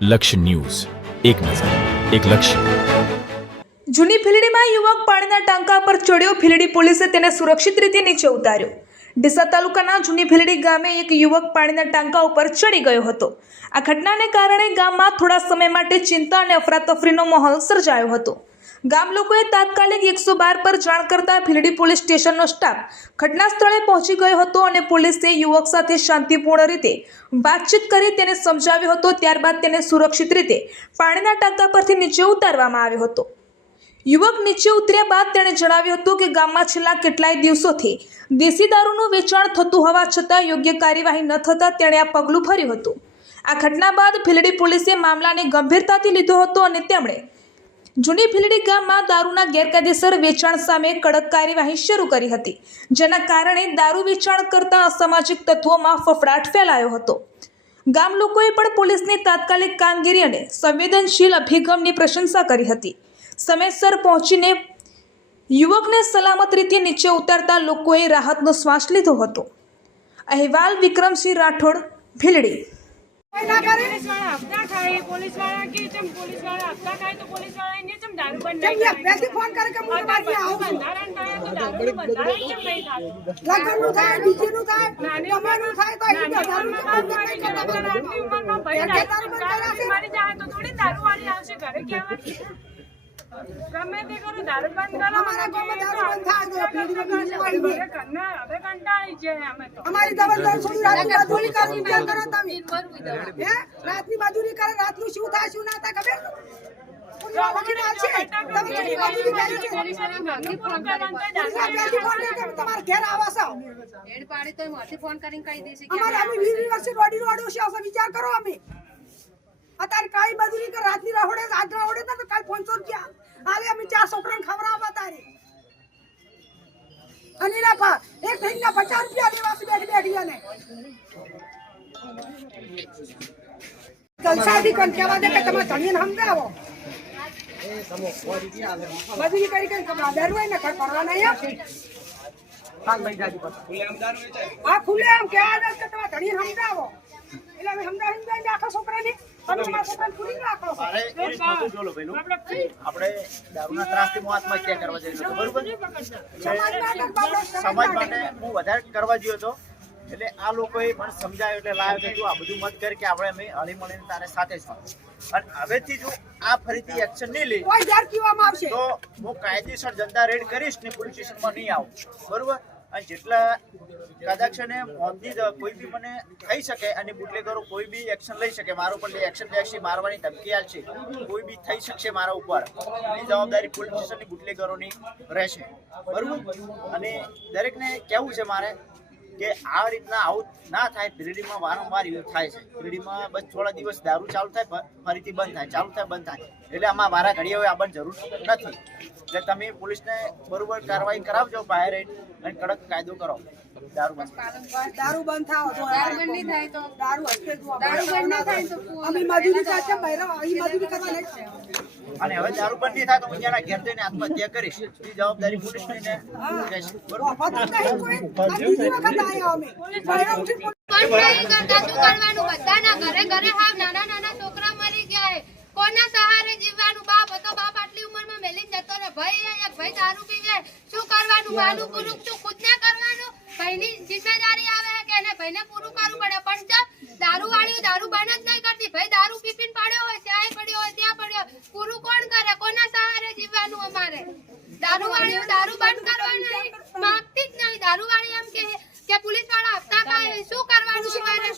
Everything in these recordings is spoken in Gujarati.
લક્ષ્ય ન્યૂઝ, એક નજર, એક લક્ષ્ય. જૂની ભીલડીમાં યુવક પાણીના ટાંકા પર ચડ્યો. ભીલડી પોલીસે તેને સુરક્ષિત રીતે નીચે ઉતાર્યો. ડીસા તાલુકાના જૂની ભીલડી ગામે એક યુવક પાણીના ટાંકા ઉપર ચડી ગયો હતો. આ ઘટનાને કારણે ગામમાં થોડા સમય માટે ચિંતા અને અફરાતફરીનો માહોલ સર્જાયો હતો. ગામ લોકોએ તાત્કાલિક 112 પર જાણ કરતા ભીલડી પોલીસ સ્ટેશનનો સ્ટાફ ઘટના સ્થળે પહોંચી ગયો હતો અને પોલીસે યુવક સાથે શાંતિપૂર્ણ રીતે વાતચીત કરી તેને સમજાવ્યો હતો. ત્યારબાદ તેને સુરક્ષિત રીતે પાણીના ટાંકા પરથી નીચે ઉતારવામાં આવ્યો હતો. યુવક નીચે ઉતર્યા બાદ તેણે જણાવ્યું હતું કે ગામમાં છેલ્લા કેટલાય દિવસોથી દેશી દારૂનું વેચાણ થતું હોવા છતાં યોગ્ય કાર્યવાહી ન થતાં તેણે આ પગલું ભર્યું હતું. આ ઘટના બાદ ભીલડી પોલીસે મામલાને ગંભીરતાથી લીધો હતો અને તેમણે જૂની ભીલડી ગામમાં દારૂના ગેરકાયદેસર વેચાણ સામે કડક કાર્યવાહી શરૂ કરી હતી, જેના કારણે દારૂ વેચાણ કરતા અસામાજિક તત્વોમાં ફફડાટ ફેલાયો હતો. ગામ લોકોએ પણ પોલીસની તાત્કાલિક કામગીરી અને સંવેદનશીલ અભિગમની પ્રશંસા કરી હતી. સમયસર પહોંચીને યુવકને સલામત રીતે નીચે ઉતારતા લોકોએ રાહતનો શ્વાસ લીધો હતો. અહેવાલ વિક્રમસિંહ રાઠોડ, ભીલડી. ગમે તે કરો દારૂ બંધ કરો અમારા ગામમાં દારૂ બંધ થાય હવે કંટાળી જાય અમે તો અમારી દવલદાર છોડી રાતની મજૂરી કરી કેમ કરો તમે હે રાતની મજૂરી કરે રાતનું શું થાય શું ના થાય ખબર પુનવા વગી ના છે તમે મજૂરી કરી છે પોલીસવાળા ગામની પૂરો કરવાનું દારૂ તમાર ઘેર આવાસો એડ પાડી તો મોથી ફોન કરીને કહી દેશે કે અમારે અમે 20 વર્ષથી રોડી રોડો છે અસો વિચાર કરો અમે અત્યારે કાઈ મજૂરી કર રાતની રહોડે આજ રહોડે તો કાલ 500 રૂપિયા આલે અમે 4 છોકરાને ખવડાવવા તારે અને ના પા એક મહિના 50 રૂપિયા દેવાસી બેઠી અને કલસાદી કોણ કહેવા દે કે તમે ધણીને સમજાવો મજૂરી કરી કમરા દારૂ હોય ને ઘર પડવા નહીં હાલ લઈ જાજી ખુલે આમ દારૂ વેચાય આ ખુલે આમ કહેવા દે કે તમે ધણીને સમજાવો એટલે અમે સમજાવીને આખા છોકરાને આપણે દારૂના ત્રાસથી આત્મહત્યા કરવા જઈ રહ્યો બરોબર સમાજ માટે હું વધારે કરવા ગયો હતો એટલે આ લોકોએ મને સમજાવ્યો એટલે લાવ્યો કે તું આ બધું મત કર કે આપણે અમે હળી મળીને તારે સાથે છો અને હવેથી જો આ ફરીથી એક્શન નહીં લે તો હું કાયદેસર જનતા રેડ કરીશ ને પોલીસ સ્ટેશનમાં નહીં આવું બરોબર. અને જેટલા કદાચ ને મોદી કોઈ બી મને થઈ શકે અને બુટલેગરો કોઈ બી એક્શન લઈ શકે મારા ઉપર એક્શન લેશે મારવાની ધમકી આપશે કોઈ બી થઈ શકશે મારા ઉપર એની જવાબદારી પોલીસ સ્ટેશનની બુટલેગરોની રહેશે બરોબર. અને દરેકને કહેવું છે મારે કે આ રીતના આવું ના થાય. ભીલડીમાં વારંવાર એવું થાય છે. ભીલડીમાં બસ થોડા દિવસ દારૂ ચાલુ થાય ફરીથી બંધ થાય ચાલુ થાય બંધ થાય એટલે આમાં વારા ઘડીએ હવે આવવાની જરૂર નથી. એટલે તમે પોલીસને બરોબર કાર્યવાહી કરાવજો બહાર અને કડક કાયદો કરો. દારૂ બંધ થાવ તો દારૂ બંધ નહીં થાય તો દારૂ હસ્તે દારૂ બંધ ના થાય તો અમે મજૂરી કરશે બહેરા અહીં મજૂરી કરવા નહીં અને હવે દારૂ બંધ નહીં થાય તો હું એના ઘેર જઈને આત્મહત્યા કરીશ. એ જવાબદારી પોલીસની ને રહેશે બરોબર. કોના સહારે જીવવાનું? બાપ હતો, બાપ આટલી ઉંમરમાં મેલીને જતો રહે. ભાઈ ભાઈ દારૂ પીવે, શું કરવાનું? બાનું પૂરું શું ખુદ ને કરવાનું? ભાઈની જિમ્મેદારી આવે કે એને ભાઈને પૂરું કરવું પડે. પણ દારૂ વાળી દારૂ બંધ જ નહીં કરતી. ભાઈ દારૂ પીપીને પડ્યો હોય, ત્યાં પડ્યો હોય, ત્યાં પડ્યો, પૂરું કોણ કરે? કોના સહારે જીવવાનું? અમારે દારૂ વાળી દારૂ બંધ કરવાનું નહીં, માંગતી જ નહીં. દારૂ વાળી એમ કે પોલીસ વાળા હપ્તા ખાય, શું કરવાનું? પોલીસ વાળા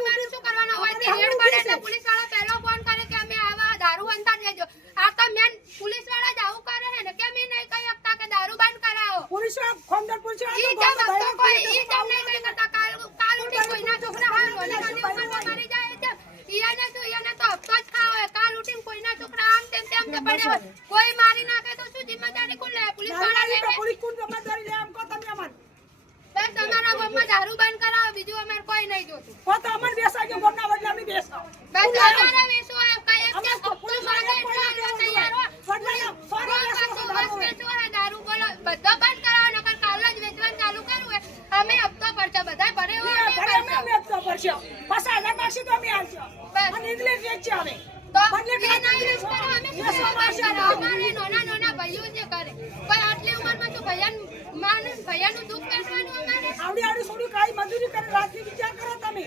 અમારે શું કરવાનું હોય? તે રેડ પડે એટલે પોલીસ વાળા પહેલો ફોન કરે કે અમે આવા દારૂ અંતા દેજો. આ તો મેન પોલીસ વાળા જ આવું કરે છે ને કેમ એ નહીં કહી શકતા કે દારૂ બંધ કરાવો? પોલીસ વાળા ખોમદાર પોલીસ વાળા ઈ જમ કોઈ ઈ જમ નહીં કહી કરતા. કાલ ઉઠી કોઈના છોકરા હાલ નાની ઉંમરમાં મરી જાય છે. ઈયાને તો હપ્તો જ ખાવ હોય. કાલ ઉઠીને કોઈના છોકરા આમ તેમ પડ્યા હોય, કોઈ મારી નાખે તો શું જિમ્મેદારી કોણ લે? પોલીસ વાળા લે. પોલીસ કોણ જવાબદારી લે? એમ કહો તમે અમને. બસ તમારા ગામમાં દારૂ બંધ કરાવો, બીજું અમારે કોઈ નહીં જોતું. તો અમને બેસાજો ગામના બદલે અમે બેસાવ. બસ અમારે વેસો એમ કઈ એક કે પોલીસ વાળા તૈયાર હો. બસ વેચો હે દારૂ બોલો બધો બંધ કરાવો નકર કાલ જ વેચવાનું ચાલુ કરવું હે. અમે હપ્તો પરચા બધા ભરે હોય અમે હપ્તો પરચો પાછા અલગ મારશી તો અમે તો એ નહીં યુઝ કરો, અમે શું કરવા? અમારે નાના ભાઈઓ જે કરે પણ આટલી ઉંમરમાં તો ભૈયાનું દુઃખ વેઠવાનું અમારે. આવડી આવડી થોડી કાઈ મજૂરી કરે રાતની વિચાર કરો તમે.